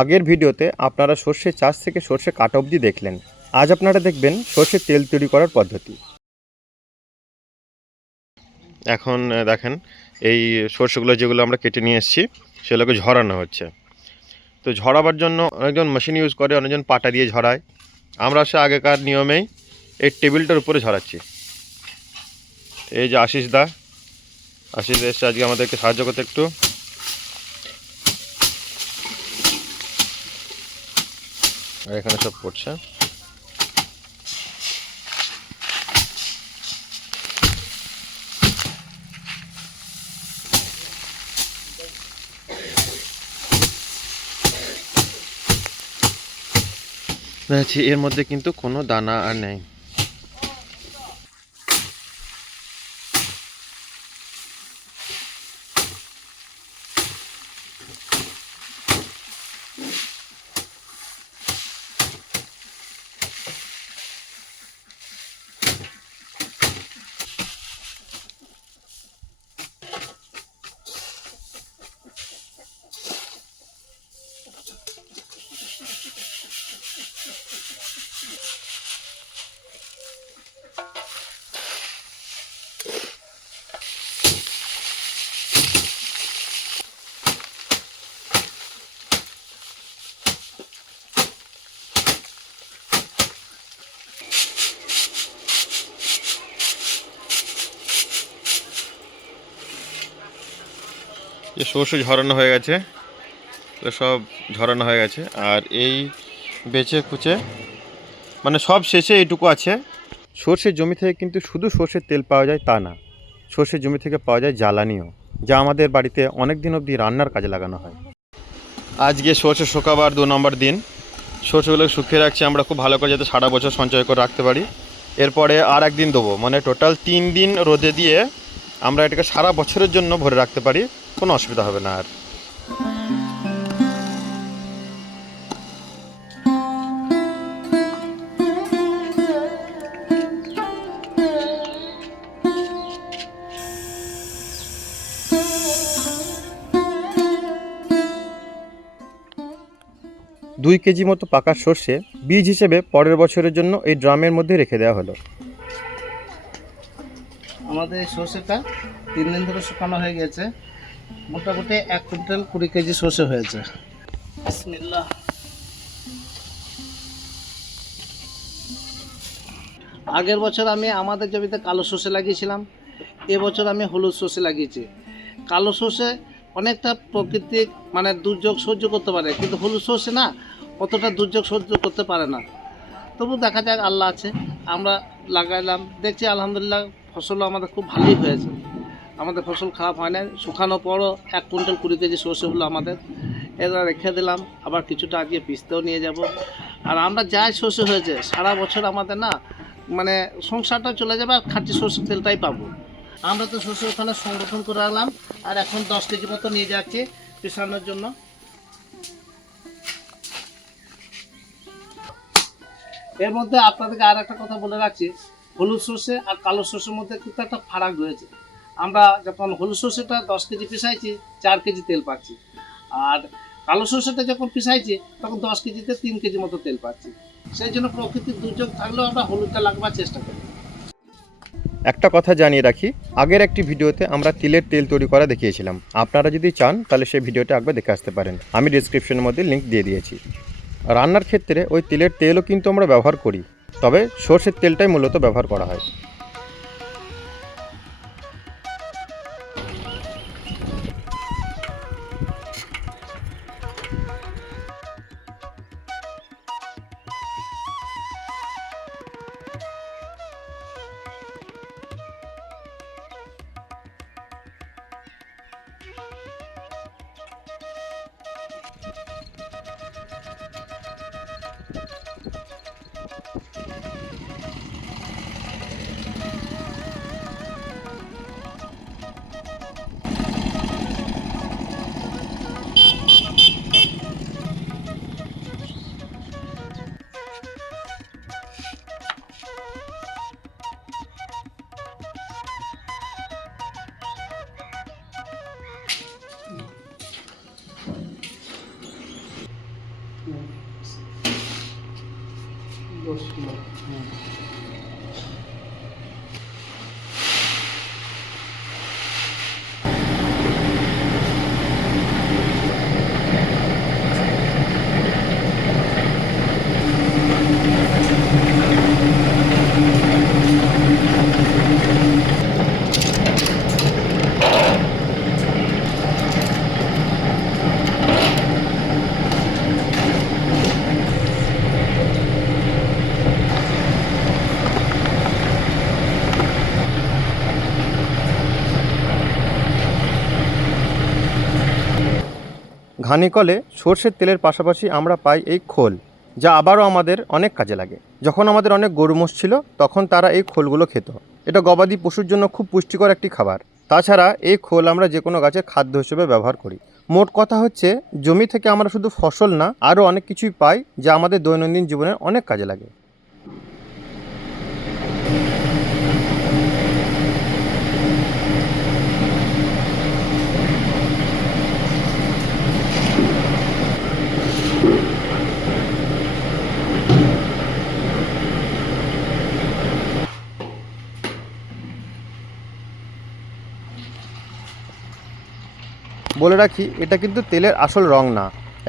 আগের ভিডিওতে আপনারা সর্ষে চাষ থেকে সর্ষে কাটা অবধি দেখলেন। আজ আপনারা দেখবেন সর্ষের তেল তৈরি করার পদ্ধতি। এখন দেখেন এই সর্ষেগুলো যেগুলো আমরা কেটে নিয়ে এসেছি সেগুলোকে ঝরানো হচ্ছে। তো ঝরাবার জন্য অনেকজন মেশিন ইউজ করে, অনেকজন পাটা দিয়ে ঝরায়। আমরা সে আগেকার নিয়মেই এই টেবিলটার উপরে ঝরাচ্ছি। এই যে আশিস দা এসছে আজকে আমাদেরকে সাহায্য করতে একটু। আর এখানে সব পড়ছে। এর মধ্যে কিন্তু কোনো দানা আর নেই। যে সর্ষে ঝরানো হয়ে গেছে, সব ঝরানো হয়ে গেছে। আর এই বেচে কুচে মানে সব শেষে এইটুকু আছে। সর্ষের জমি থেকে কিন্তু শুধু সর্ষের তেল পাওয়া যায় তা না, সর্ষের জমি থেকে পাওয়া যায় জ্বালানিও, যা আমাদের বাড়িতে অনেক দিন অবধি রান্নার কাজে লাগানো হয়। আজকে সর্ষে শুকাবার 2 নম্বর দিন। সর্ষেগুলো শুকিয়ে রাখছি আমরা খুব ভালো করে, যাতে সারা বছর সঞ্চয় করে রাখতে পারি। এরপরে আর একদিন দেবো, মানে টোটাল 3 দিন রোদে দিয়ে আমরা এটাকে সারা বছরের জন্য ভরে রাখতে পারি, কোনো অসুবিধা হবে না আর। 2 কেজি মতো পাকা সর্ষে বীজ হিসেবে পরের বছরের জন্য এই ড্রামের মধ্যে রেখে দেওয়া হলো। আমাদের এই সর্ষেটা 3 দিন ধরে শুকানো হয়ে গেছে। মোটামুটি 1 কুইন্টাল 20 কেজি সর্ষে হয়েছে। বিসমিল্লাহ। আগের বছর আমি আমাদের জমিতে কালো সর্ষে লাগিয়েছিলাম, এবছর আমি হলুদ সর্ষে লাগিয়েছি। কালো সর্ষে অনেকটা প্রাকৃতিক মানে দুর্যোগ সহ্য করতে পারে, কিন্তু হলুদ সর্ষে না অতটা দুর্যোগ সহ্য করতে পারে না। তবু দেখা যাক, আল্লাহ আছে। আমরা লাগাইলাম, দেখছি আলহামদুলিল্লাহ ফসলও আমাদের খুব ভালোই হয়েছে। আমাদের ফসল খারাপ হয় না। শুকানোর পরও 1 কুইন্টাল 20 কেজি সর্ষে হলো আমাদের। এটা রেখে দিলাম, আবার কিছুটা আজকে পিসতেও নিয়ে যাব। আর আমরা যাই সর্ষে হয়েছে সারা বছর আমাদের না মানে সংসারটা চলে যাবে, আর খাঁটি সর্ষের তেলটাই পাবো। আমরা তো সর্ষে ওখানে সংরক্ষণ করে রাখলাম, আর এখন 10 কেজি মতো নিয়ে যাচ্ছি পিসানোর জন্য। এর মধ্যে আপনাদেরকে আর একটা কথা বলে রাখছি, হলুদ সর্ষে আর কালো সর্ষের মধ্যে কিন্তু একটা ফারাক রয়েছে। আমরা যখন হলুদ সর্ষেটা 10 কেজি পিসাইছি 4 কেজি তেল পাচ্ছি, আর কালো সর্ষেটা যখন পিসাইছি তখন 10 কেজিতে 3 কেজি মতো তেল পাচ্ছি। সেই জন্য প্রকৃতির দুর্যোগ থাকলেও আমরা হলুদটা লাগাবার চেষ্টা করি। একটা কথা জানিয়ে রাখি, আগের একটি ভিডিওতে আমরা তিলের তেল তৈরি করা দেখিয়েছিলাম। আপনারা যদি চান তাহলে সেই ভিডিওটা একবার দেখে আসতে পারেন, আমি ডিসক্রিপশনের মধ্যে লিঙ্ক দিয়ে দিয়েছি। রান্নার ক্ষেত্রে ওই তিলের তেলও কিন্তু আমরা ব্যবহার করি, তবে সর্ষের তেলটাই মূলত ব্যবহার করা হয়। 10 কিলো। ঘানি কলে সর্ষের তেলের পাশাপাশি আমরা পাই এই খোল, যা আবারও আমাদের অনেক কাজে লাগে। যখন আমাদের অনেক গরু মোষ ছিল তখন তারা এই খোলগুলো খেত। এটা গবাদি পশুর জন্য খুব পুষ্টিকর একটি খাবার। তাছাড়া এই খোল আমরা যে কোনো গাছের খাদ্য হিসেবে ব্যবহার করি। মোট কথা হচ্ছে, জমি থেকে আমরা শুধু ফসল না, আরও অনেক কিছুই পাই যা আমাদের দৈনন্দিন জীবনে অনেক কাজে লাগে। বলে রাখি, এটা কিন্তু তেলের আসল রং না।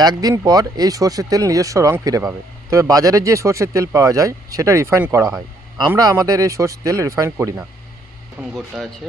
একদিন পর এই সর্ষের তেল নিজস্ব রং ফিরে পাবে। তবে বাজারে যে সর্ষের তেল পাওয়া যায় সেটা রিফাইন করা হয়। আমরা আমাদের এই সর্ষের তেল রিফাইন করি না। এখন গোটা আছে।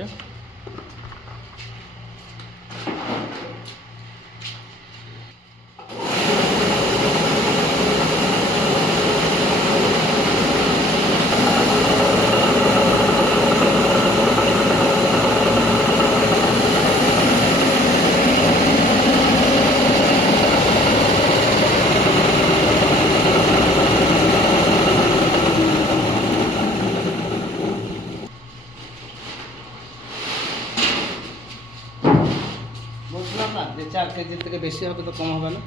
বলছিলাম না যে 4 কেজি থেকে বেশি হবে তো কম হবে না।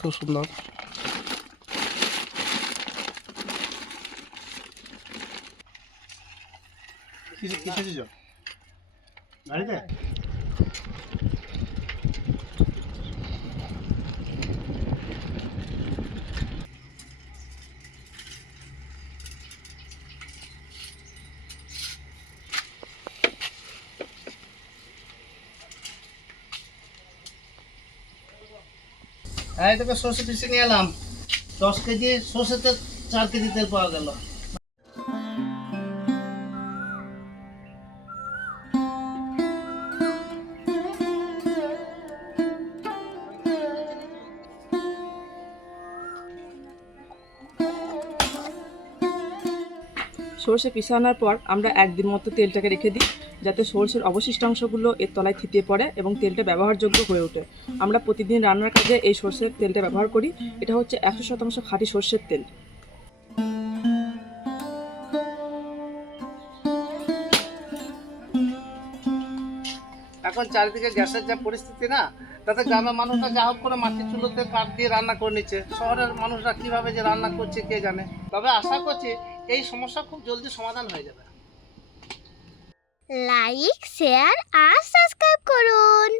খুব সুন্দর। কিসে গাড়িতে? এই তোকে সর্ষে পিসে নিয়ে এলাম। 10 কেজি সর্ষেতে 4 কেজি তেল পাওয়া গেল। সর্ষে পিষে আনার পর আমরা একদিন মতো তেলটাকে রেখে দিই, যাতে সর্ষের অবশিষ্টাংশগুলো এর তলায় থিতিয়ে পড়ে এবং তেলটা ব্যবহারযোগ্য হয়ে ওঠে। আমরা প্রতিদিন রান্নার কাজে এই সর্ষের তেলটা ব্যবহার করি। এটা হচ্ছে 100% খাঁটি সর্ষের তেল। এখন চারিদিকে গ্যাসের যা পরিস্থিতি না, তাতে গ্রামের মানুষরা যা হোক করে মাটির চুলোতে কাঠ দিয়ে রান্না করে নিচ্ছে। শহরের মানুষরা কিভাবে যে রান্না করছে কে জানে। তবে আশা করছি এই সমস্যা খুব জলদি সমাধান হয়ে যাবে। লাইক, শেয়ার আর সাবস্ক্রাইব করুন।